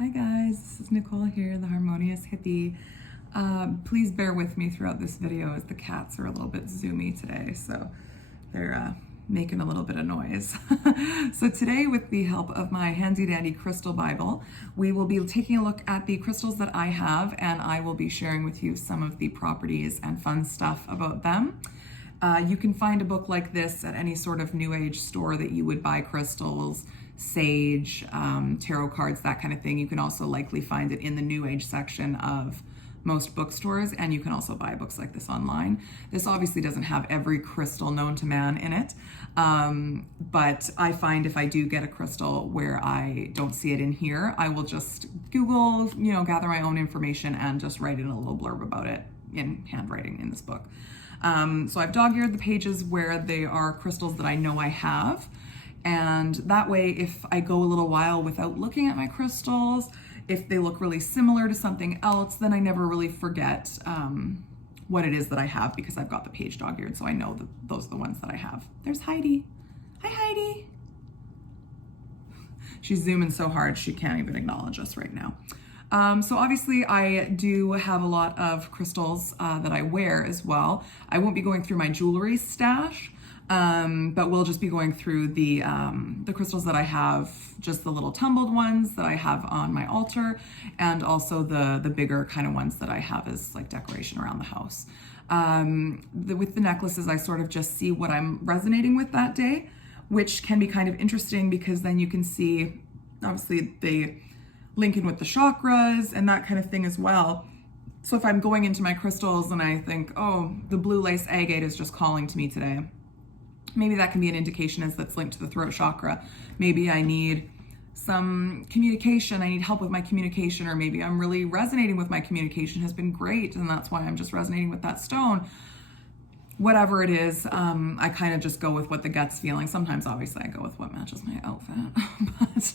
Hi guys, this is Nicole here, the Harmonious Hippie. Please bear with me throughout this video as the cats are a little bit zoomy today, so they're making a little bit of noise. So today, with the help of my handy dandy crystal Bible, we will be taking a look at the crystals that I have, and I will be sharing with you some of the properties and fun stuff about them. You can find a book like this at any sort of new age store that you would buy crystals, sage, tarot cards, that kind of thing. You can also likely find it in the new age section of most bookstores, and you can also buy books like this online. This obviously doesn't have every crystal known to man in it, but I find if I do get a crystal where I don't see it in here, I will just Google, gather my own information and just write in a little blurb about it in handwriting in this book. So I've dog-eared the pages where they are crystals that I know I have. And that way, if I go a little while without looking at my crystals, if they look really similar to something else, then I never really forget what it is that I have because I've got the page dog-eared, so I know that those are the ones that I have. There's Heidi. Hi, Heidi. She's zooming so hard she can't even acknowledge us right now. So obviously I do have a lot of crystals that I wear as well. I won't be going through my jewelry stash, but we'll just be going through the crystals that I have, just the little tumbled ones that I have on my altar, and also the bigger kind of ones that I have as like decoration around the house. With the necklaces, I sort of just see what I'm resonating with that day, which can be kind of interesting because then you can see, obviously they link in with the chakras and that kind of thing as well. So if I'm going into my crystals and I think, oh, the blue lace agate is just calling to me today, maybe that can be an indication as that's linked to the throat chakra. Maybe I need some communication, I need help with my communication, or maybe I'm really resonating with my communication has been great and that's why I'm just resonating with that stone. Whatever it is, I kind of just go with what the gut's feeling. Sometimes obviously I go with what matches my outfit, but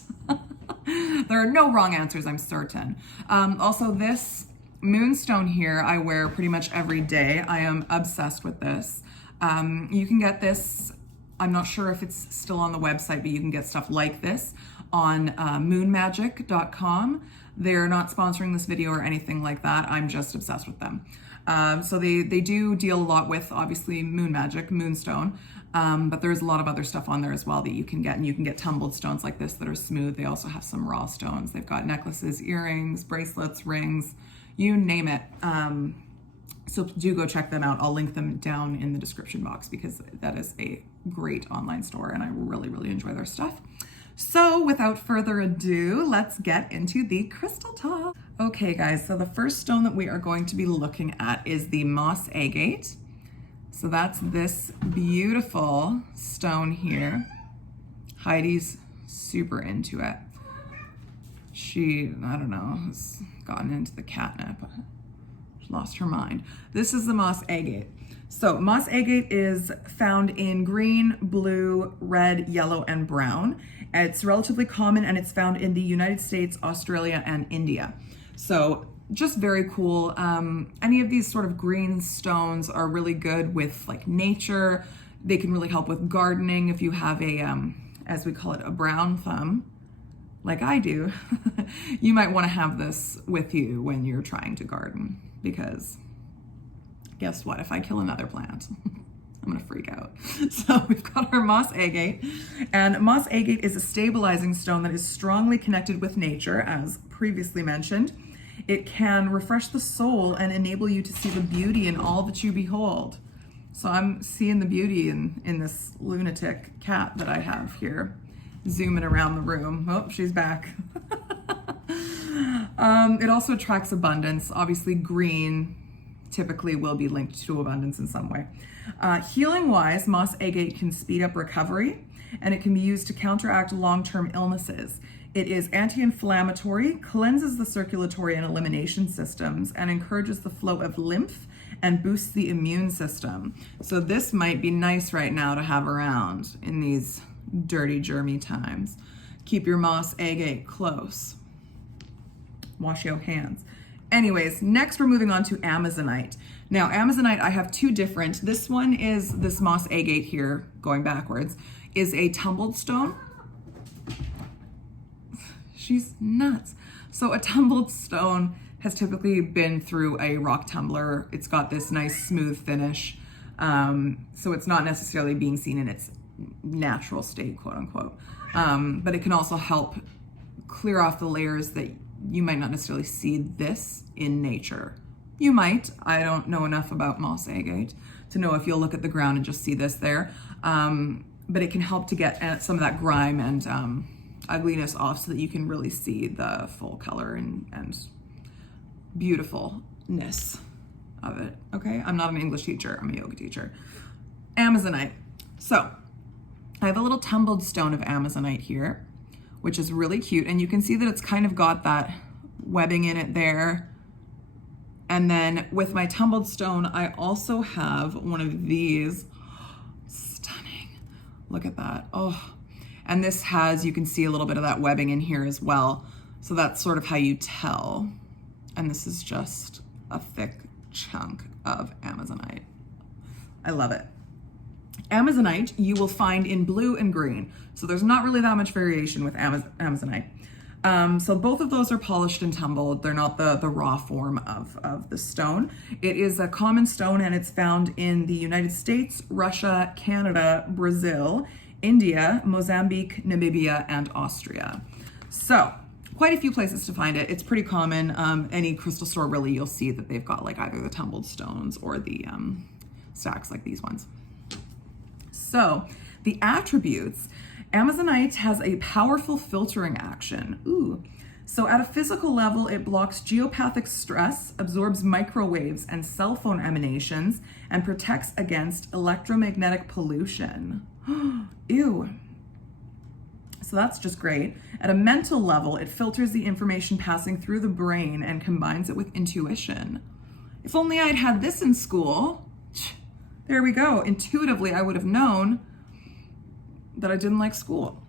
there are no wrong answers, I'm certain. Also, this moonstone here I wear pretty much every day. I am obsessed with this. You can get this, I'm not sure if it's still on the website, but you can get stuff like this on moonmagic.com. They're not sponsoring this video or anything like that. I'm just obsessed with them. So they do deal a lot with, obviously, moon magic, moonstone, but there's a lot of other stuff on there as well that you can get, and you can get tumbled stones like this that are smooth. They also have some raw stones. They've got necklaces, earrings, bracelets, rings, you name it. So do go check them out. I'll link them down in the description box because that is a great online store and I really, really enjoy their stuff. So without further ado, let's get into the crystal talk. Okay guys, so the first stone that we are going to be looking at is the moss agate. So that's this beautiful stone here. Heidi's super into it. She, I don't know, has gotten into the catnip. She lost her mind. This is the moss agate. So moss agate is found in green, blue, red, yellow, and brown. It's relatively common and it's found in the United States, Australia, and India. So just very cool. Any of these sort of green stones are really good with like nature. They can really help with gardening if you have a, as we call it, a brown thumb, like I do. You might want to have this with you when you're trying to garden, because guess what? If I kill another plant, I'm gonna freak out. So we've got our moss agate, and moss agate is a stabilizing stone that is strongly connected with nature, as previously mentioned. It can refresh the soul and enable you to see the beauty in all that you behold. So I'm seeing the beauty in this lunatic cat that I have here, zooming around the room. Oh, she's back. It also attracts abundance. Obviously, green typically will be linked to abundance in some way. Healing-wise, moss agate can speed up recovery, and it can be used to counteract long-term illnesses. It is anti-inflammatory, cleanses the circulatory and elimination systems, and encourages the flow of lymph and boosts the immune system. So this might be nice right now to have around in these dirty, germy times. Keep your moss agate close. Wash your hands. Anyways, next we're moving on to Amazonite. Now, Amazonite, I have two different. This one is this moss agate here, going backwards, is a tumbled stone. She's nuts. So a tumbled stone has typically been through a rock tumbler. It's got this nice smooth finish. So it's not necessarily being seen in its natural state, quote unquote. But it can also help clear off the layers that you might not necessarily see this in nature. You might. I don't know enough about moss agate to know if you'll look at the ground and just see this there. But it can help to get some of that grime and ugliness off so that you can really see the full color and beautifulness of it. Okay, I'm not an English teacher, I'm a yoga teacher. Amazonite. So I have a little tumbled stone of Amazonite here, which is really cute. And you can see that it's kind of got that webbing in it there. And then with my tumbled stone, I also have one of these. Stunning. Look at that. Oh, and this has, you can see a little bit of that webbing in here as well. So that's sort of how you tell. And this is just a thick chunk of Amazonite. I love it. Amazonite you will find in blue and green. So there's not really that much variation with Amazonite. So both of those are polished and tumbled. They're not the raw form of the stone. It is a common stone and it's found in the United States, Russia, Canada, Brazil, India, Mozambique, Namibia, and Austria. So quite a few places to find it. It's pretty common. Any crystal store really, you'll see that they've got like either the tumbled stones or the stacks like these ones. So the attributes, Amazonite has a powerful filtering action. Ooh. So at a physical level, it blocks geopathic stress, absorbs microwaves and cell phone emanations, and protects against electromagnetic pollution. Ew. So that's just great. At a mental level, it filters the information passing through the brain and combines it with intuition. If only I'd had this in school. There we go. Intuitively, I would have known that I didn't like school.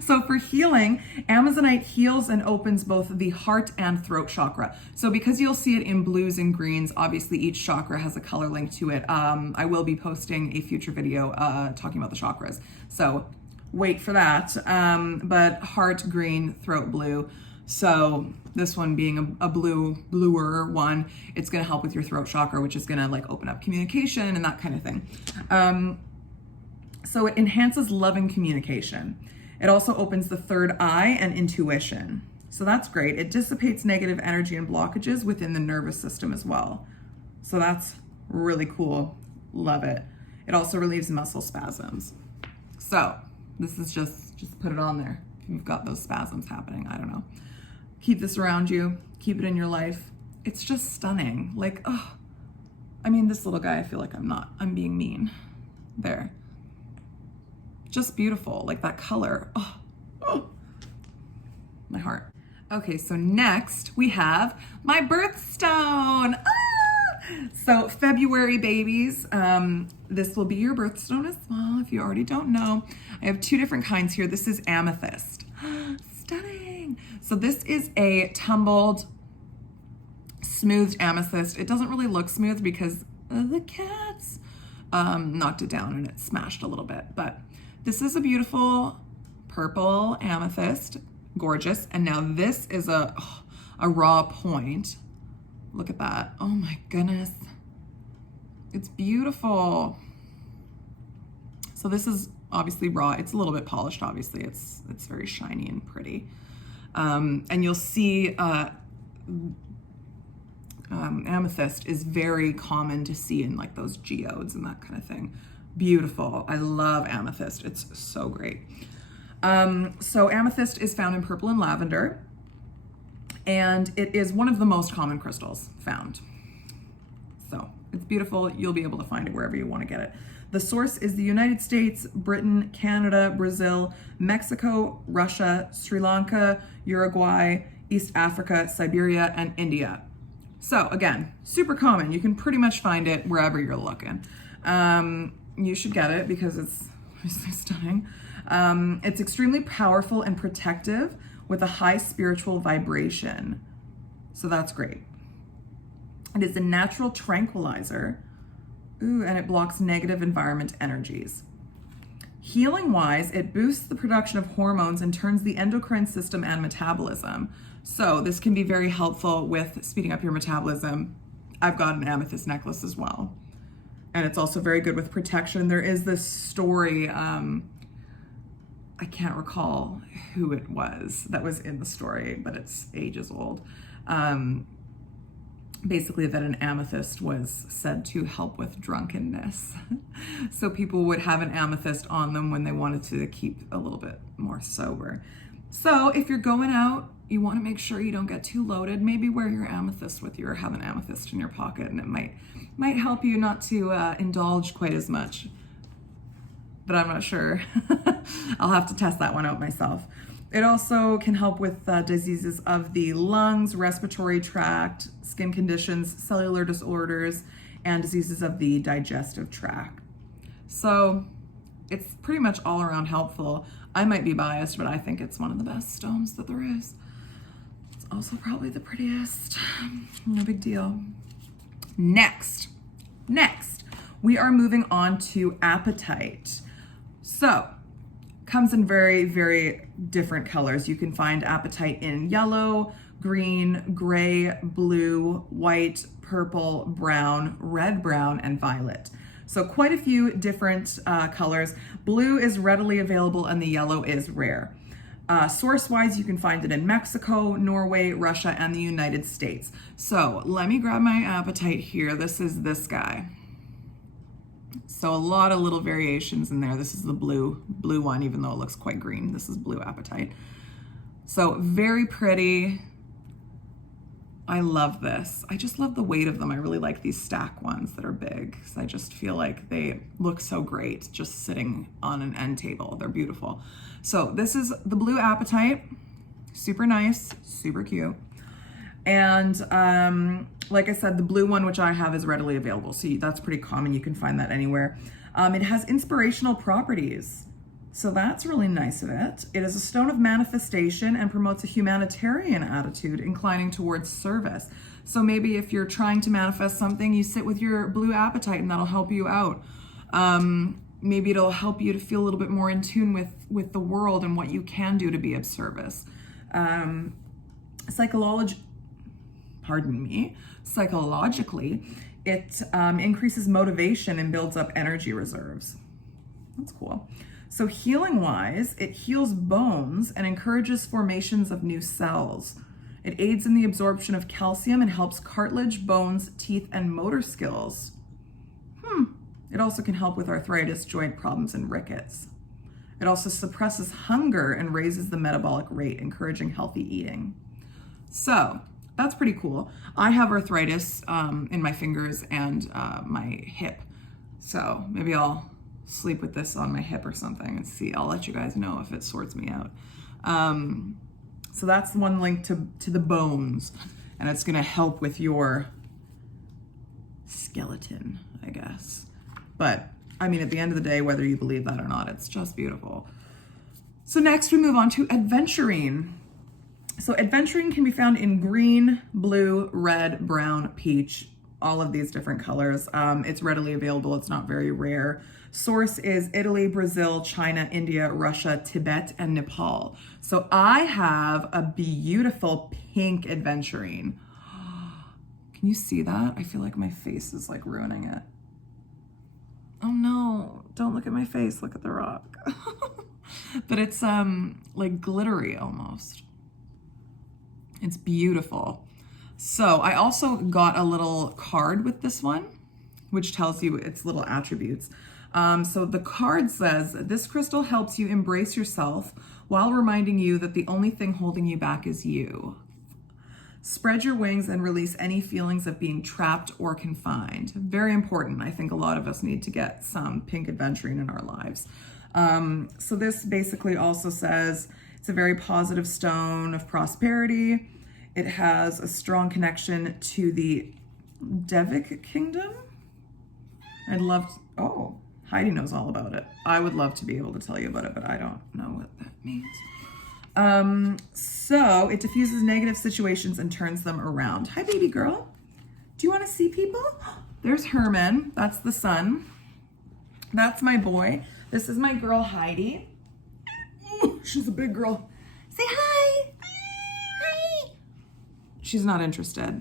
So for healing, Amazonite heals and opens both the heart and throat chakra. So because you'll see it in blues and greens, obviously each chakra has a color link to it. I will be posting a future video talking about the chakras. So wait for that. But heart green, throat blue. So this one being a bluer one, it's going to help with your throat chakra, which is going to like open up communication and that kind of thing. So it enhances loving communication. It also opens the third eye and intuition. So that's great. It dissipates negative energy and blockages within the nervous system as well. So that's really cool. Love it. It also relieves muscle spasms. So this is just put it on there. If you've got those spasms happening, I don't know. Keep this around you, keep it in your life. It's just stunning. Like, oh, I mean, this little guy, I feel like I'm being mean. There. Just beautiful, like that color. Oh, my heart. Okay, so next we have my birthstone. So February babies, this will be your birthstone as well, if you already don't know. I have two different kinds here. This is amethyst. Stunning. So this is a tumbled, smoothed amethyst. It doesn't really look smooth because the cats knocked it down and it smashed a little bit, but this is a beautiful purple amethyst, gorgeous. And now this is a raw point. Look at that. Oh my goodness. It's beautiful. So this is obviously raw. It's a little bit polished, obviously. It's very shiny and pretty. And you'll see amethyst is very common to see in like those geodes and that kind of thing. Beautiful. I love amethyst. It's so great. So amethyst is found in purple and lavender, and it is one of the most common crystals found. So it's beautiful. You'll be able to find it wherever you want to get it. The source is the United States, Britain, Canada, Brazil, Mexico, Russia, Sri Lanka, Uruguay, East Africa, Siberia, and India. So again, super common. You can pretty much find it wherever you're looking. You should get it because it's stunning. It's extremely powerful and protective with a high spiritual vibration. So that's great. It is a natural tranquilizer. Ooh, and it blocks negative environment energies. Healing wise, it boosts the production of hormones and turns the endocrine system and metabolism. So this can be very helpful with speeding up your metabolism. I've got an amethyst necklace as well. And it's also very good with protection. There is this story, I can't recall who it was that was in the story, but it's ages old. Basically that an amethyst was said to help with drunkenness. So people would have an amethyst on them when they wanted to keep a little bit more sober. So if you're going out, you want to make sure you don't get too loaded. Maybe wear your amethyst with you or have an amethyst in your pocket, and it might help you not to indulge quite as much. But I'm not sure. I'll have to test that one out myself. It also can help with diseases of the lungs, respiratory tract, skin conditions, cellular disorders, and diseases of the digestive tract. So it's pretty much all around helpful. I might be biased, but I think it's one of the best stones that there is. It's also probably the prettiest. No big deal. Next, we are moving on to apatite. So, comes in very, very different colors. You can find apatite in yellow, green, gray, blue, white, purple, brown, red, brown, and violet. So quite a few different colors. Blue is readily available and the yellow is rare. Source-wise, you can find it in Mexico, Norway, Russia, and the United States. So let me grab my apatite here. This is this guy. So a lot of little variations in there. This is the blue one, even though it looks quite green. This is blue apatite. So very pretty. I love this. I just love the weight of them. I really like these stack ones that are big because I just feel like they look so great just sitting on an end table. They're beautiful. So this is the blue apatite. Super nice, super cute. And like I said, the blue one, which I have, is readily available. So that's pretty common. You can find that anywhere. It has inspirational properties. So that's really nice of it. It is a stone of manifestation and promotes a humanitarian attitude, inclining towards service. So maybe if you're trying to manifest something, you sit with your blue apatite and that'll help you out. Maybe it'll help you to feel a little bit more in tune with the world and what you can do to be of service. Psychologically, it increases motivation and builds up energy reserves. That's cool. So healing wise, it heals bones and encourages formations of new cells. It aids in the absorption of calcium and helps cartilage, bones, teeth, and motor skills. It also can help with arthritis, joint problems, and rickets. It also suppresses hunger and raises the metabolic rate, encouraging healthy eating. So that's pretty cool. I have arthritis in my fingers and my hip. So maybe I'll sleep with this on my hip or something and see. I'll let you guys know if it sorts me out. So that's one link to the bones, and it's gonna help with your skeleton, I guess. But I mean, at the end of the day, whether you believe that or not, it's just beautiful. So next we move on to aventurine. So aventurine can be found in green, blue, red, brown, peach, all of these different colors. It's readily available. It's not very rare. Source is Italy, Brazil, China, India, Russia, Tibet, and Nepal. So I have a beautiful pink aventurine. Can you see that? I feel like my face is like ruining it. Oh no, don't look at my face, look at the rock. But it's like glittery almost. It's beautiful. So I also got a little card with this one, which tells you its little attributes. So the card says, this crystal helps you embrace yourself while reminding you that the only thing holding you back is you. Spread your wings and release any feelings of being trapped or confined. Very important. I think a lot of us need to get some pink aventurine in our lives. So this basically also says it's a very positive stone of prosperity. It has a strong connection to the Devic kingdom. Oh, Heidi knows all about it. I would love to be able to tell you about it, but I don't know what that means. So it diffuses negative situations and turns them around. Hi, baby girl. Do you want to see people? There's Herman. That's the son. That's my boy. This is my girl Heidi. Ooh, she's a big girl. Say hi. Hi. She's not interested.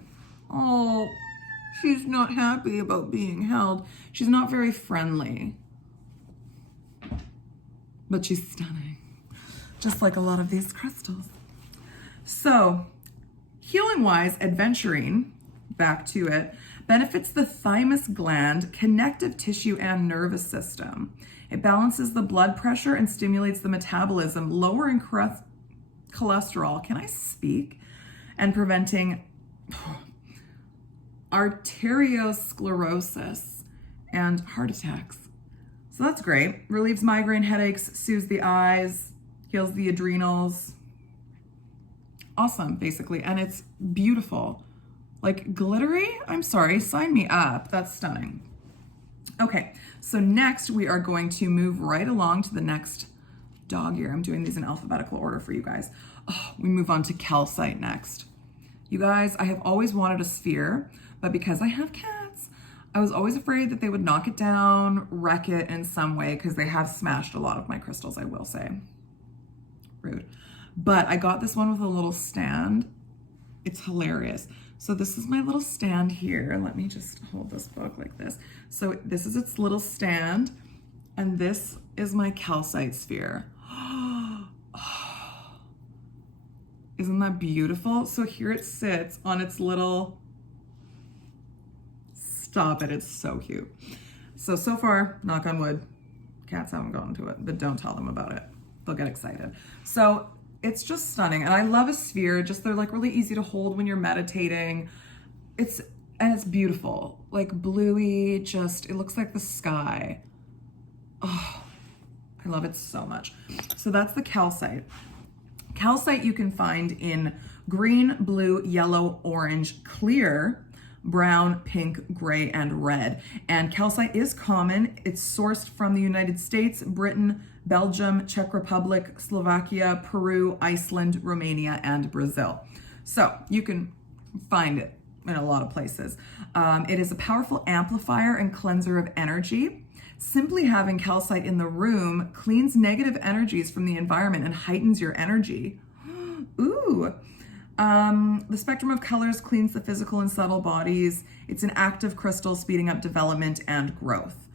Oh, she's not happy about being held. She's not very friendly. But she's stunning, just like a lot of these crystals. So, healing-wise, aventurine, back to it, benefits the thymus gland, connective tissue, and nervous system. It balances the blood pressure and stimulates the metabolism, lowering cholesterol, can I speak? And preventing arteriosclerosis and heart attacks. So that's great. Relieves migraine headaches, soothes the eyes, heals the adrenals. Awesome, basically. And it's beautiful. Like glittery? I'm sorry, sign me up. That's stunning. Okay, so next we are going to move right along to the next dog ear. I'm doing these in alphabetical order for you guys. Oh, we move on to calcite next. You guys, I have always wanted a sphere, but because I have cats, I was always afraid that they would knock it down, wreck it in some way, because they have smashed a lot of my crystals, I will say. Rude. But I got this one with a little stand. It's hilarious. So this is my little stand here. Let me just hold this book like this. So this is its little stand, and this is my calcite sphere. Isn't that beautiful? So here it sits on its little, stop it, it's so cute. So far, knock on wood, cats haven't gotten to it, but don't tell them about it. They'll get excited. So it's just stunning. And I love a sphere, just they're like really easy to hold when you're meditating. It's beautiful, like bluey, just, it looks like the sky. Oh, I love it so much. So that's the calcite. Calcite you can find in green, blue, yellow, orange, clear, brown, pink, gray, and red. And calcite is common. It's sourced from the United States, Britain, Belgium, Czech Republic, Slovakia, Peru, Iceland, Romania, and Brazil. So you can find it in a lot of places. It is a powerful amplifier and cleanser of energy. Simply having calcite in the room cleans negative energies from the environment and heightens your energy. Ooh. The spectrum of colors cleans the physical and subtle bodies. It's an active crystal, speeding up development and growth.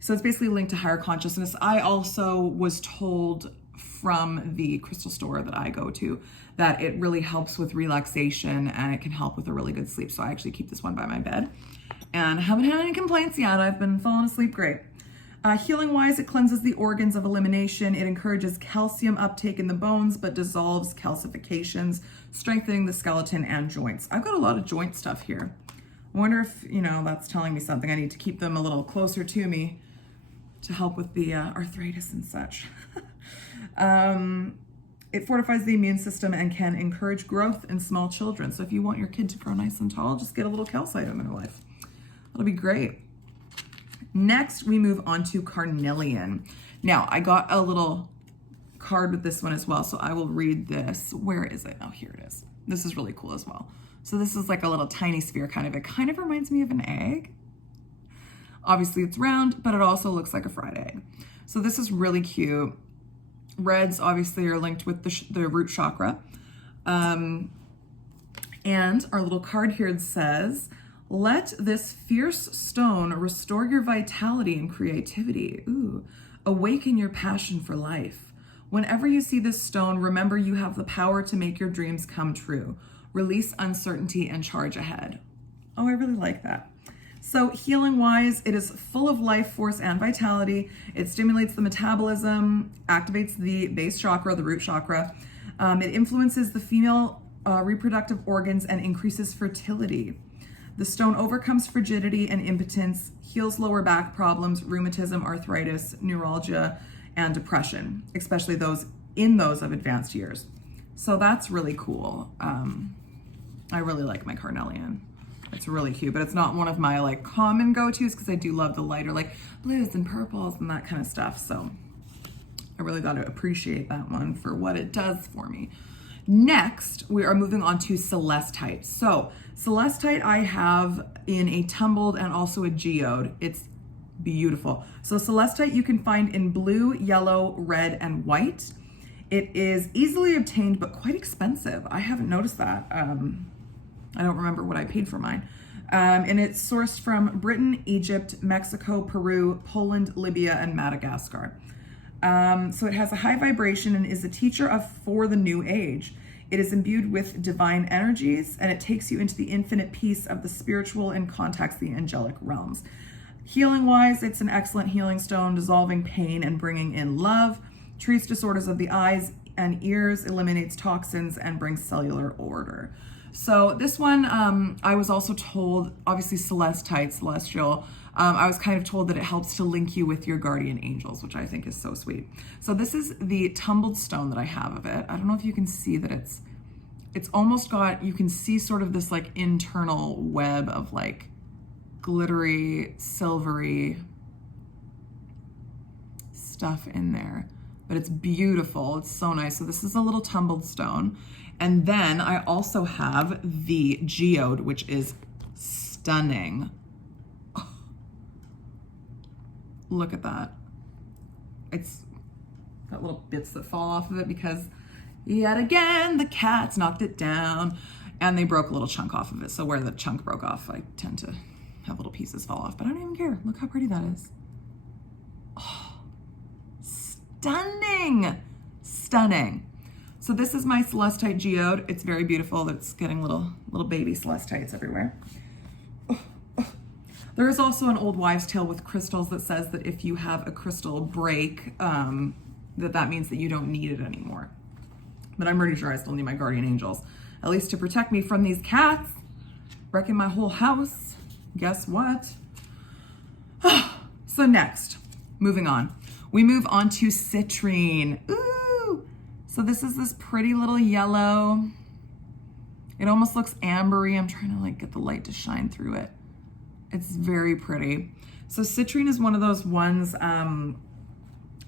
So it's basically linked to higher consciousness. I also was told from the crystal store that I go to that it really helps with relaxation and it can help with a really good sleep. So I actually keep this one by my bed and haven't had any complaints yet. I've been falling asleep great. Healing-wise, it cleanses the organs of elimination. It encourages calcium uptake in the bones, but dissolves calcifications, strengthening the skeleton and joints. I've got a lot of joint stuff here. I wonder if, that's telling me something. I need to keep them a little closer to me to help with the arthritis and such. It fortifies the immune system and can encourage growth in small children. So if you want your kid to grow nice and tall, just get a little calcite in their life. That'll be great. Next, we move on to carnelian. Now, I got a little card with this one as well, so I will read this. Where is it? Oh, here it is. This is really cool as well. So this is like a little tiny sphere kind of. It kind of reminds me of an egg. Obviously, it's round, but it also looks like a fried egg. So this is really cute. Reds obviously are linked with the root chakra. And our little card here says, let this fierce stone restore your vitality and creativity. Ooh, awaken your passion for life. Whenever you see this stone, remember you have the power to make your dreams come true. Release uncertainty and charge ahead. Oh, I really like that. So healing-wise, it is full of life force and vitality. It stimulates the metabolism, activates the base chakra, the root chakra. It influences the female reproductive organs and increases fertility. The stone overcomes frigidity and impotence, heals lower back problems, rheumatism, arthritis, neuralgia, and depression, especially those of advanced years. So that's really cool. I really like my carnelian. It's really cute, but it's not one of my like common go-tos because I do love the lighter like blues and purples and that kind of stuff. So I really got to appreciate that one for what it does for me. Next, we are moving on to celestite. So celestite I have in a tumbled and also a geode. It's Beautiful. So celestite you can find in blue, yellow, red, and white. It is easily obtained, but quite expensive. I haven't noticed that. I don't remember what I paid for mine. And it's sourced from Britain, Egypt, Mexico, Peru, Poland, Libya, and Madagascar. So it has a high vibration and is a teacher for the new age. It is imbued with divine energies, and it takes you into the infinite peace of the spiritual and contacts the angelic realms. Healing wise, it's an excellent healing stone, dissolving pain and bringing in love, treats disorders of the eyes and ears, eliminates toxins, and brings cellular order. So this one, I was also told, obviously celestite, celestial, I was kind of told that it helps to link you with your guardian angels, which I think is so sweet. So this is the tumbled stone that I have of it. I don't know if you can see that it's almost got, you can see sort of this like internal web of like glittery, silvery stuff in there, but it's beautiful. It's so nice. So this is a little tumbled stone. And then I also have the geode, which is stunning. Oh, look at that. It's got little bits that fall off of it because yet again, the cats knocked it down and they broke a little chunk off of it. So where the chunk broke off, I tend to have little pieces fall off, but I don't even care. Look how pretty that is. Oh, stunning, stunning. So this is my celestite geode. It's very beautiful. It's getting little baby celestites everywhere. There is also an old wives' tale with crystals that says that if you have a crystal break, that means that you don't need it anymore. But I'm pretty sure I still need my guardian angels, at least to protect me from these cats wrecking my whole house. Guess what? So next, moving on. We move on to citrine. Ooh! So this is this pretty little yellow. It almost looks ambery. I'm trying to like get the light to shine through it. It's very pretty. So citrine is one of those ones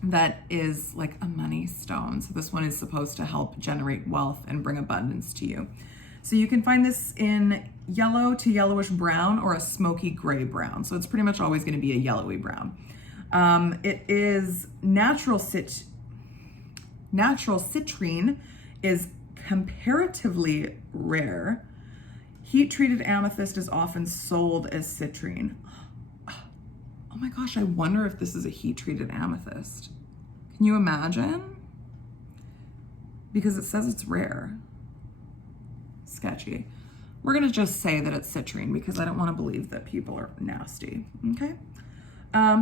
that is like a money stone. So this one is supposed to help generate wealth and bring abundance to you. So you can find this in yellow to yellowish brown or a smoky gray brown. So it's pretty much always going to be a yellowy brown. It is natural citrine is comparatively rare. Heat treated amethyst is often sold as citrine. Oh my gosh, I wonder if this is a heat treated amethyst. Can you imagine? Because it says it's rare. Sketchy. We're gonna just say that it's citrine because I don't want to believe that people are nasty. Okay.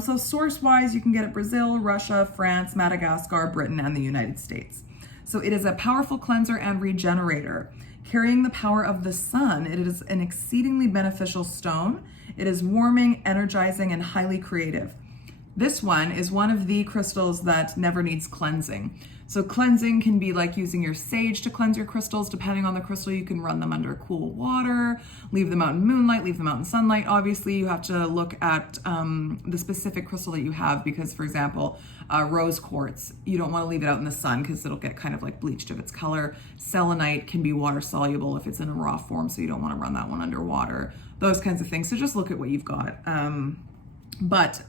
So source wise, you can get it Brazil, Russia, France, Madagascar, Britain, and the United States. So it is a powerful cleanser and regenerator. Carrying the power of the sun, it is an exceedingly beneficial stone. It is warming, energizing, and highly creative. This one is one of the crystals that never needs cleansing. So cleansing can be like using your sage to cleanse your crystals. Depending on the crystal, you can run them under cool water, leave them out in moonlight, leave them out in sunlight. Obviously, you have to look at the specific crystal that you have because, for example, rose quartz, you don't want to leave it out in the sun because it'll get kind of like bleached of its color. Selenite can be water soluble if it's in a raw form, so you don't want to run that one underwater. Those kinds of things. So just look at what you've got. But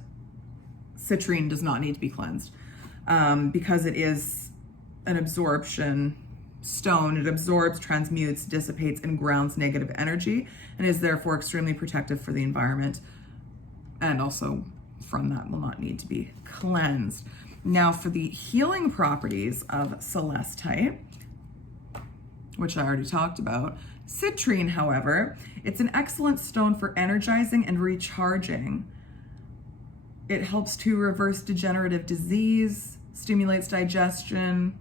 citrine does not need to be cleansed because it is an absorption stone. It absorbs, transmutes, dissipates, and grounds negative energy and is therefore extremely protective for the environment, and also from that will not need to be cleansed. Now for the healing properties of celestite, which I already talked about, citrine, however, it's an excellent stone for energizing and recharging. It helps to reverse degenerative disease, stimulates digestion,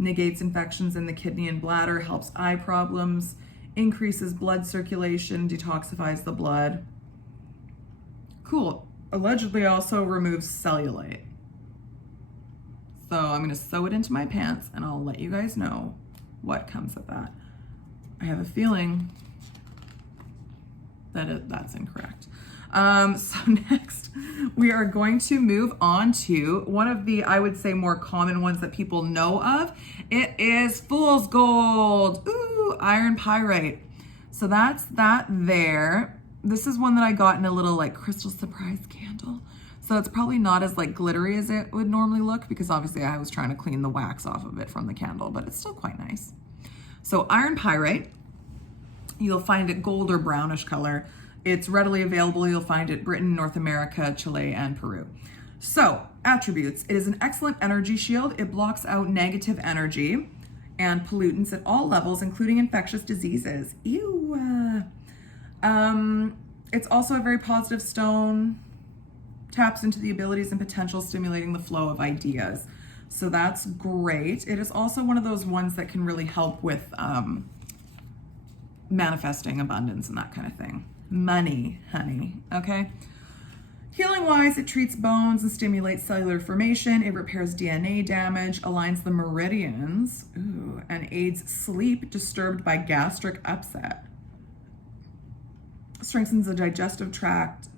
negates infections in the kidney and bladder, helps eye problems, increases blood circulation, detoxifies the blood. Cool. Allegedly also removes cellulite. So I'm going to sew it into my pants and I'll let you guys know what comes of that. I have a feeling that that's incorrect. So next, we are going to move on to one of the, I would say, more common ones that people know of. It is fool's gold. Ooh, iron pyrite. So that's that there. This is one that I got in a little like crystal surprise candle. So it's probably not as like glittery as it would normally look because obviously I was trying to clean the wax off of it from the candle, but it's still quite nice. So iron pyrite, you'll find it gold or brownish color. It's readily available. You'll find it Britain, North America, Chile, and Peru. So attributes, it is an excellent energy shield. It blocks out negative energy and pollutants at all levels, including infectious diseases. Ew. It's also a very positive stone, taps into the abilities and potential, stimulating the flow of ideas. So that's great. It is also one of those ones that can really help with manifesting abundance and that kind of thing. Money, honey, okay? Healing wise, it treats bones and stimulates cellular formation. It repairs DNA damage, aligns the meridians, and aids sleep disturbed by gastric upset. Strengthens the digestive tract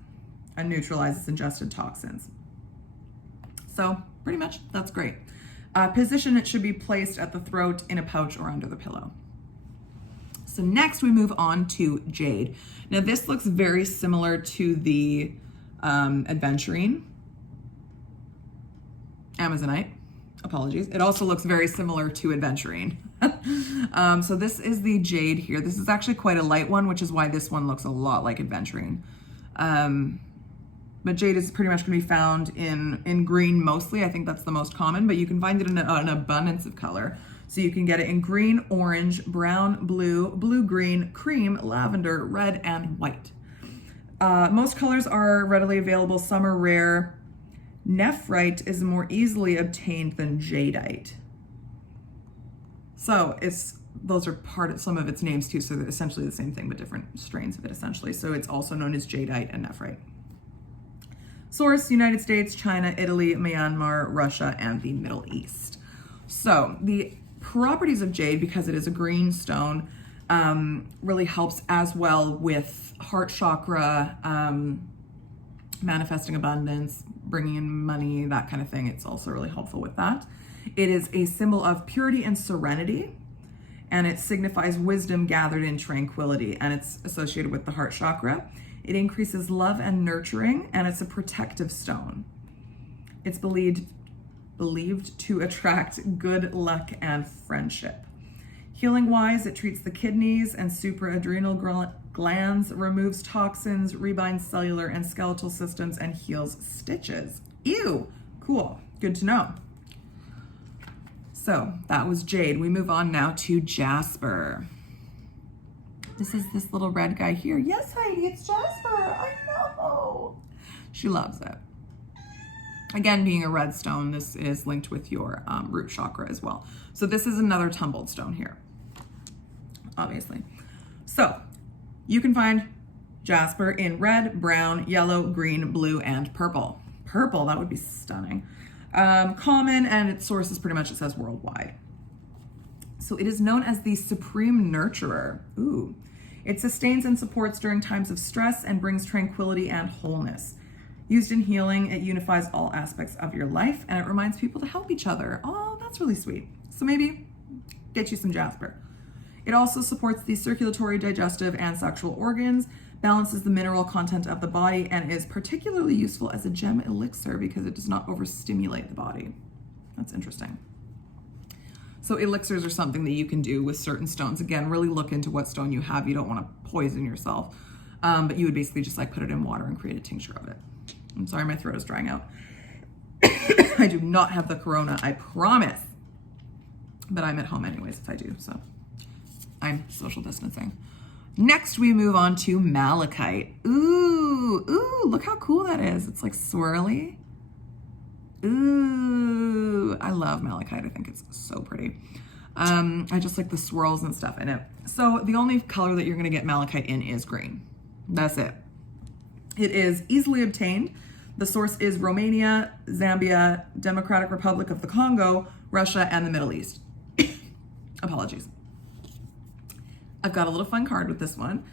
and neutralizes ingested toxins. So pretty much that's great. Position, it should be placed at the throat, in a pouch, or under the pillow. So next we move on to jade. Now this looks very similar to the aventurine, Amazonite, apologies. It also looks very similar to aventurine. So this is the jade here. This is actually quite a light one, which is why this one looks a lot like aventurine. But jade is pretty much going to be found in green mostly. I think that's the most common, but you can find it in an abundance of color. So you can get it in green, orange, brown, blue, blue-green, cream, lavender, red, and white. Most colors are readily available. Some are rare. Nephrite is more easily obtained than jadeite. So those are some of its names too. So they're essentially the same thing, but different strains of it essentially. So it's also known as jadeite and nephrite. Source, United States, China, Italy, Myanmar, Russia, and the Middle East. So the properties of jade, because it is a green stone, really helps as well with heart chakra, manifesting abundance, bringing in money, that kind of thing. It's also really helpful with that. It is a symbol of purity and serenity, and it signifies wisdom gathered in tranquility, and it's associated with the heart chakra. It increases love and nurturing, and it's a protective stone. It's believed to attract good luck and friendship. Healing wise, it treats the kidneys and supraadrenal glands, removes toxins, rebinds cellular and skeletal systems, and heals stitches. Ew, cool, good to know. So that was jade. We move on now to jasper. This is this little red guy here. Yes, Heidi, it's jasper. I know. She loves it. Again, being a red stone, this is linked with your root chakra as well. So this is another tumbled stone here, obviously. So you can find jasper in red, brown, yellow, green, blue, and purple. Purple, that would be stunning. Common, and its source is pretty much, it says worldwide. So it is known as the supreme nurturer. Ooh. It sustains and supports during times of stress and brings tranquility and wholeness. Used in healing, it unifies all aspects of your life, and it reminds people to help each other. Oh, that's really sweet. So maybe get you some jasper. It also supports the circulatory, digestive, and sexual organs, balances the mineral content of the body, and is particularly useful as a gem elixir because it does not overstimulate the body. That's interesting. So elixirs are something that you can do with certain stones. Again, really look into what stone you have. You don't want to poison yourself, but you would basically just like put it in water and create a tincture of it. I'm sorry, my throat is drying out. I do not have the corona, I promise. But I'm at home anyways if I do, so I'm social distancing. Next, we move on to malachite. Ooh, look how cool that is. It's like swirly. Ooh, I love malachite. I think it's so pretty. I just like the swirls and stuff in it. So the only color that you're gonna get malachite in is green. That's it. It is easily obtained. The source is Romania, Zambia, Democratic Republic of the Congo, Russia, and the Middle East. Apologies. I've got a little fun card with this one.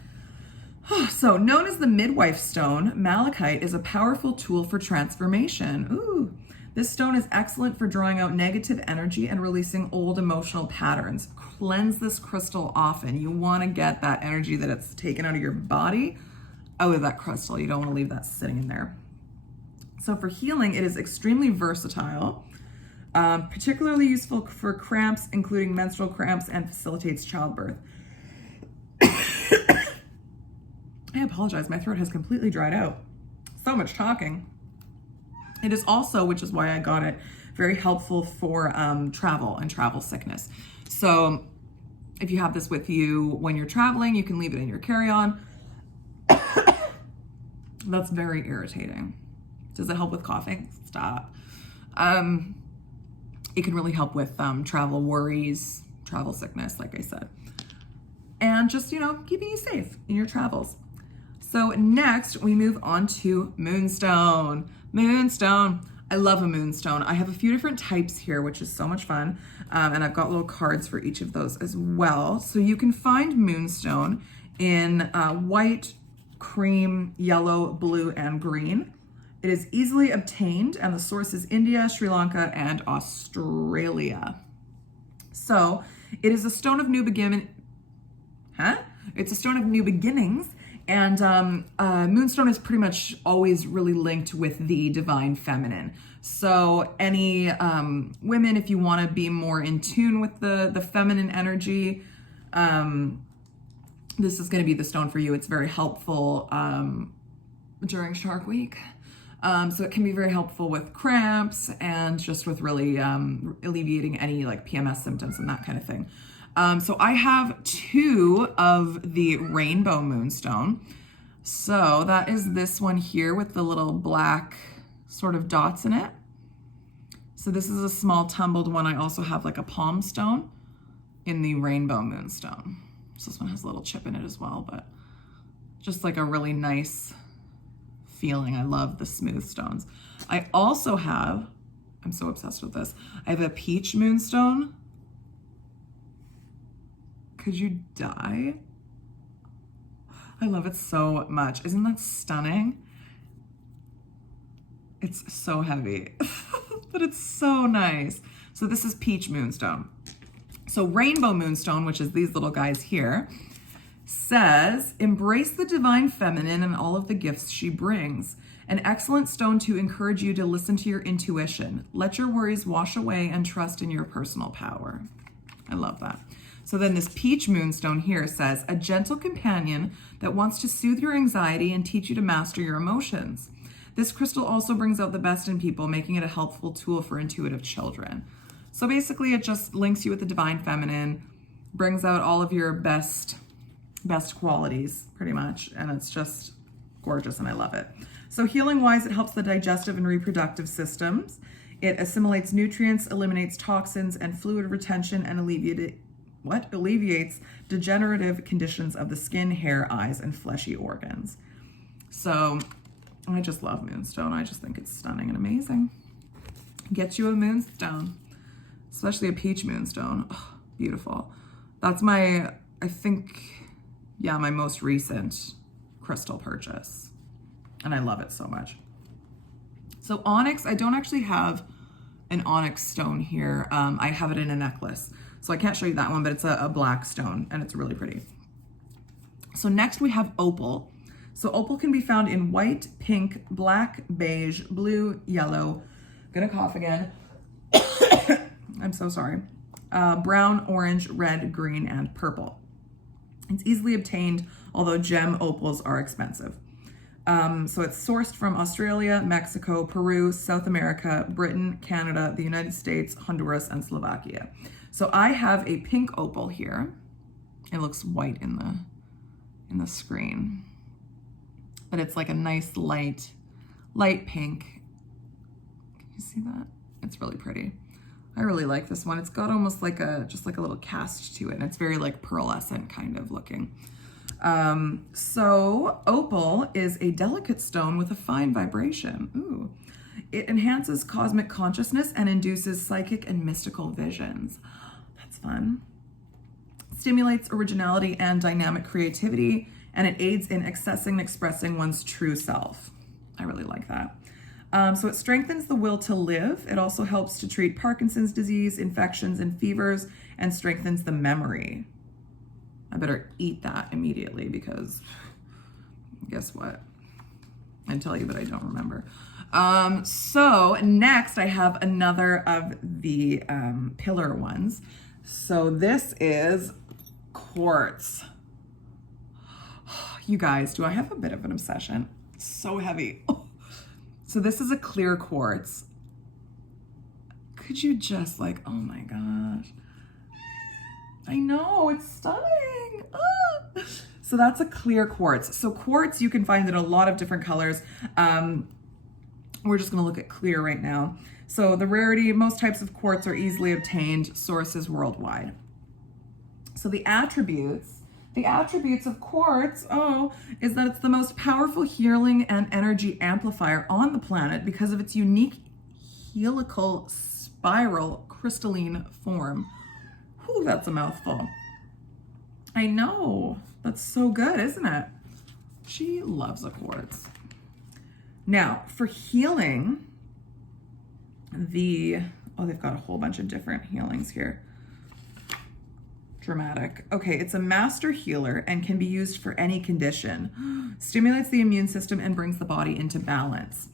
So, known as the midwife stone, malachite is a powerful tool for transformation. Ooh. This stone is excellent for drawing out negative energy and releasing old emotional patterns. Cleanse this crystal often. You want to get that energy that it's taken out of your body out of that crystal. You don't want to leave that sitting in there. So for healing, it is extremely versatile, particularly useful for cramps, including menstrual cramps, and facilitates childbirth. I apologize, my throat has completely dried out. So much talking. It is also, which is why I got it, very helpful for travel and travel sickness. So if you have this with you when you're traveling, you can leave it in your carry-on. That's very irritating. Does it help with coughing? Stop. It can really help with travel worries, travel sickness, like I said. And just, keeping you safe in your travels. So next we move on to Moonstone. Moonstone. I love a moonstone. I have a few different types here, which is so much fun. And I've got little cards for each of those as well. So you can find moonstone in white, cream, yellow, blue, and green. It is easily obtained, and the source is India, Sri Lanka, and Australia. So it is a stone of new beginning. It's a stone of new beginnings. And moonstone is pretty much always really linked with the divine feminine. So any women, if you want to be more in tune with the feminine energy, this is going to be the stone for you. It's very helpful during Shark Week. So it can be very helpful with cramps and just with really alleviating any like PMS symptoms and that kind of thing. So I have 2 of the rainbow moonstone. So that is this one here with the little black sort of dots in it. So this is a small tumbled one. I also have like a palm stone in the rainbow moonstone. So this one has a little chip in it as well, but just like a really nice feeling. I love the smooth stones. I also have, I'm so obsessed with this, I have a peach moonstone. Could you die? I love it so much. Isn't that stunning? It's so heavy, but it's so nice. So this is peach moonstone. So rainbow moonstone, which is these little guys here, says, embrace the divine feminine and all of the gifts she brings. An excellent stone to encourage you to listen to your intuition. Let your worries wash away and trust in your personal power. I love that. So then this peach moonstone here says, a gentle companion that wants to soothe your anxiety and teach you to master your emotions. This crystal also brings out the best in people, making it a helpful tool for intuitive children. So basically it just links you with the divine feminine, brings out all of your best qualities pretty much. And it's just gorgeous and I love it. So healing wise, it helps the digestive and reproductive systems. It assimilates nutrients, eliminates toxins and fluid retention, and alleviates degenerative conditions of the skin, hair, eyes, and fleshy organs. So I just love moonstone. I just think it's stunning and amazing. Get you a moonstone, especially a peach moonstone. Oh, beautiful. That's my most recent crystal purchase. And I love it so much. So onyx, I don't actually have an onyx stone here. I have it in a necklace. So I can't show you that one, but it's a black stone and it's really pretty. So next we have opal. So opal can be found in white, pink, black, beige, blue, yellow. Gonna cough again. I'm so sorry. Brown, orange, red, green, and purple. It's easily obtained, although gem opals are expensive. So it's sourced from Australia, Mexico, Peru, South America, Britain, Canada, the United States, Honduras, and Slovakia. So I have a pink opal here. It looks white in the screen, but it's like a nice light pink. Can you see that? It's really pretty. I really like this one. It's got almost like just like a little cast to it, and it's very like pearlescent kind of looking. So opal is a delicate stone with a fine vibration. Ooh. It enhances cosmic consciousness and induces psychic and mystical visions. That's fun. Stimulates originality and dynamic creativity, and it aids in accessing and expressing one's true self. I really like that. So it strengthens the will to live. It also helps to treat Parkinson's disease, infections, and fevers, and strengthens the memory. I better eat that immediately because guess what? I tell you, but I don't remember. So next I have another of the pillar ones. So this is quartz. You guys, do I have a bit of an obsession? It's so heavy. So this is a clear quartz. Could you just like, oh my gosh. I know, it's stunning. Ah. So that's a clear quartz. So quartz you can find in a lot of different colors. We're just gonna look at clear right now. So the rarity, most types of quartz are easily obtained, sources worldwide. So the attributes of quartz, is that it's the most powerful healing and energy amplifier on the planet because of its unique helical spiral crystalline form. Whew, that's a mouthful. I know, that's so good, isn't it? She loves a quartz. Now, for healing, they've got a whole bunch of different healings here. Dramatic. Okay, it's a master healer and can be used for any condition. Stimulates the immune system and brings the body into balance.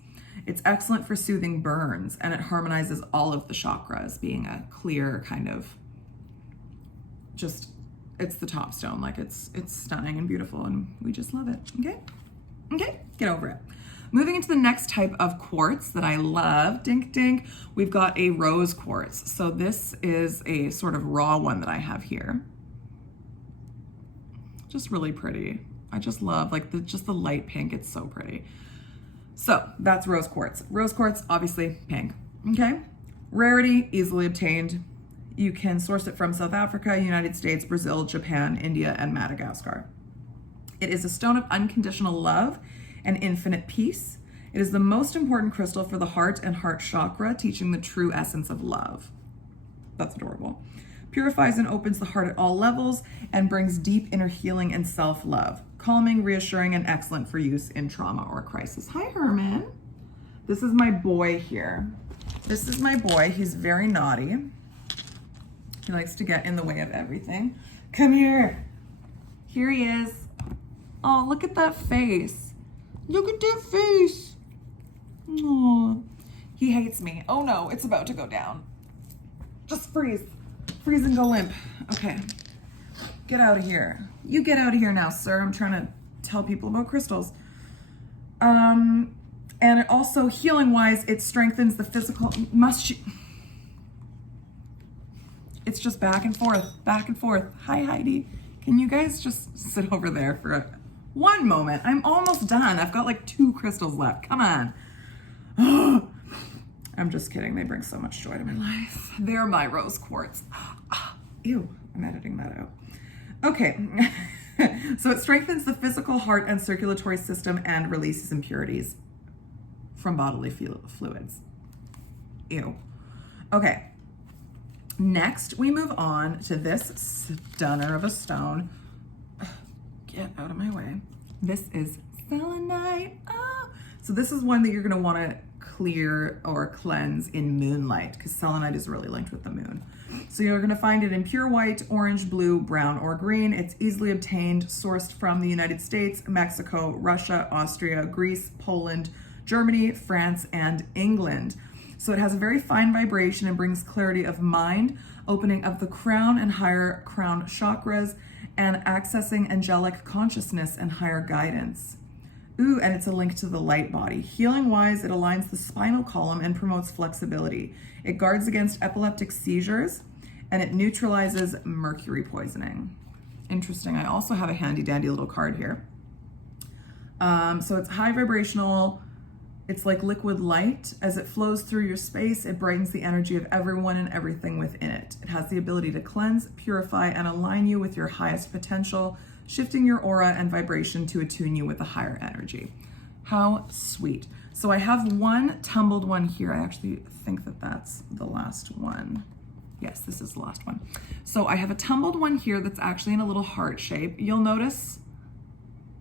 It's excellent for soothing burns, and it harmonizes all of the chakras, being a clear kind of just, it's the top stone. Like it's stunning and beautiful, and we just love it. Okay, get over it. Moving into the next type of quartz that I love, dink dink, we've got a rose quartz. So this is a sort of raw one that I have here. Just really pretty. I just love like the light pink, it's so pretty. So that's rose quartz. Rose quartz, obviously pink, okay? Rarity, easily obtained. You can source it from South Africa, United States, Brazil, Japan, India, and Madagascar. It is a stone of unconditional love and infinite peace. It is the most important crystal for the heart and heart chakra, teaching the true essence of love. That's adorable. Purifies and opens the heart at all levels and brings deep inner healing and self-love. Calming, reassuring, and excellent for use in trauma or crisis. Hi, Herman. This is my boy here. This is my boy. He's very naughty. He likes to get in the way of everything. Come here. Here he is. Oh, look at that face. Look at that face. Oh, he hates me. Oh no, it's about to go down. Just freeze. Freeze and go limp. Okay. Get out of here. You get out of here now, sir. I'm trying to tell people about crystals. And it also, healing-wise, it strengthens the physical... It's just back and forth, back and forth. Hi, Heidi. Can you guys just sit over there for one moment? I'm almost done. I've got like 2 crystals left. Come on. I'm just kidding. They bring so much joy to my life. They're my rose quartz. Ew, I'm editing that out. Okay. So it strengthens the physical, heart, and circulatory system and releases impurities from bodily fluids. Ew. Okay. Next, we move on to this stunner of a stone. Get out of my way. This is selenite. So this is one that you're going to want to clear or cleanse in moonlight because selenite is really linked with the moon. So you're going to find it in pure white, orange, blue, brown, or green. It's easily obtained, sourced from the United States, Mexico, Russia, Austria, Greece, Poland, Germany, France, and England. So it has a very fine vibration and brings clarity of mind, opening of the crown and higher crown chakras, and accessing angelic consciousness and higher guidance. Ooh, and it's a link to the light body. Healing-wise, it aligns the spinal column and promotes flexibility. It guards against epileptic seizures, and it neutralizes mercury poisoning. Interesting. I also have a handy-dandy little card here. So it's high vibrational. It's like liquid light. As it flows through your space, it brightens the energy of everyone and everything within it. It has the ability to cleanse, purify, and align you with your highest potential, shifting your aura and vibration to attune you with a higher energy. How sweet. So I have one tumbled one here. I actually think that that's the last one. Yes, this is the last one. So I have a tumbled one here that's actually in a little heart shape. You'll notice,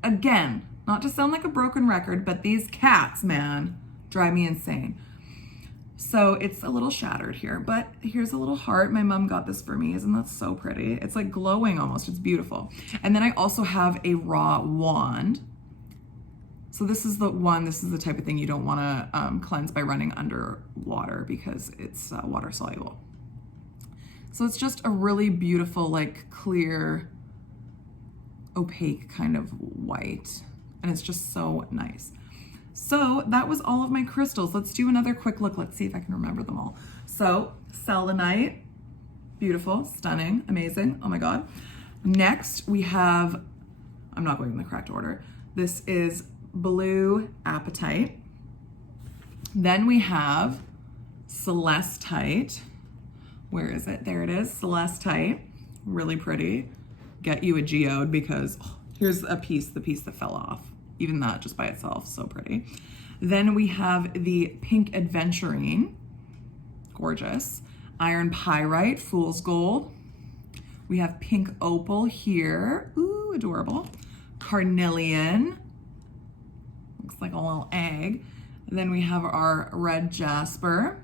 again, not to sound like a broken record, but these cats, man, drive me insane. So it's a little shattered here, but here's a little heart. My mom got this for me. Isn't that so pretty? It's like glowing almost. It's beautiful. And then I also have a raw wand. So this is the type of thing you don't want to cleanse by running under water because it's water soluble. So it's just a really beautiful, like clear, opaque kind of white. And it's just so nice. So that was all of my crystals. Let's do another quick look. Let's see if I can remember them all. So selenite, beautiful, stunning, amazing. Oh my God. Next we have, I'm not going in the correct order. This is blue apatite. Then we have celestite. Where is it? There it is, celestite. Really pretty. Get you a geode because here's the piece that fell off. Even that just by itself, so pretty. Then we have the pink adventurine, gorgeous. Iron pyrite, fool's gold. We have pink opal here, ooh, adorable. Carnelian, looks like a little egg. And then we have our red jasper,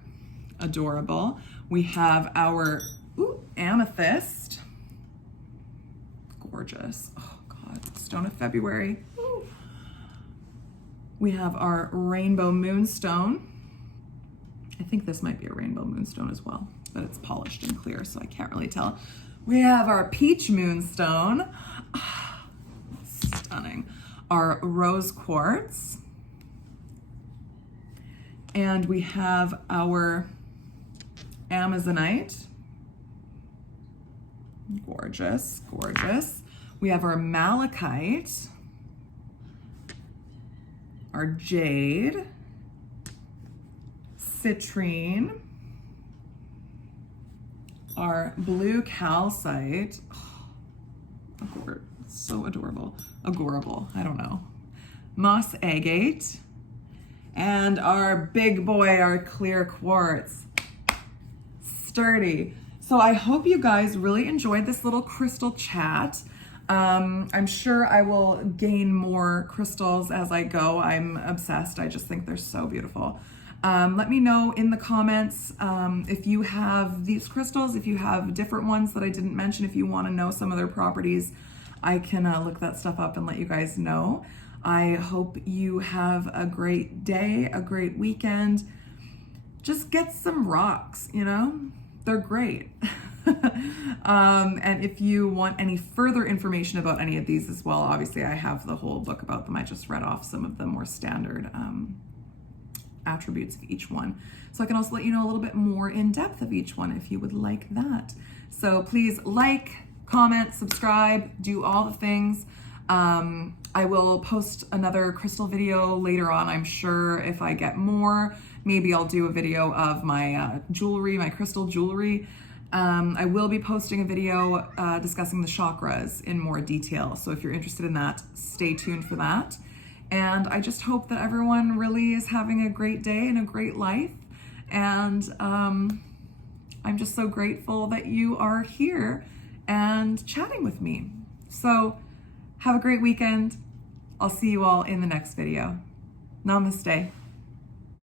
adorable. We have our amethyst, gorgeous. Oh God, stone of February. Ooh. We have our rainbow moonstone. I think this might be a rainbow moonstone as well, but it's polished and clear, so I can't really tell. We have our peach moonstone. Oh, stunning. Our rose quartz. And we have our amazonite. Gorgeous, gorgeous. We have our malachite, our jade, citrine, our blue calcite. Oh, so adorable. Agorable, I don't know. Moss agate. And our big boy, our clear quartz. Sturdy. So I hope you guys really enjoyed this little crystal chat. I'm sure I will gain more crystals as I go. I'm obsessed. I just think they're so beautiful. Let me know in the comments if you have these crystals, if you have different ones that I didn't mention, if you want to know some of their properties, I can look that stuff up and let you guys know. I hope you have a great day, a great weekend. Just get some rocks, you know? They're great. And if you want any further information about any of these as well, obviously I have the whole book about them. I just read off some of the more standard attributes of each one. So I can also let you know a little bit more in depth of each one if you would like that. So please like, comment, subscribe, do all the things. I will post another crystal video later on, I'm sure, if I get more. Maybe I'll do a video of my jewelry, my crystal jewelry. I will be posting a video discussing the chakras in more detail. So if you're interested in that, stay tuned for that. And I just hope that everyone really is having a great day and a great life. And I'm just so grateful that you are here and chatting with me. So have a great weekend. I'll see you all in the next video. Namaste.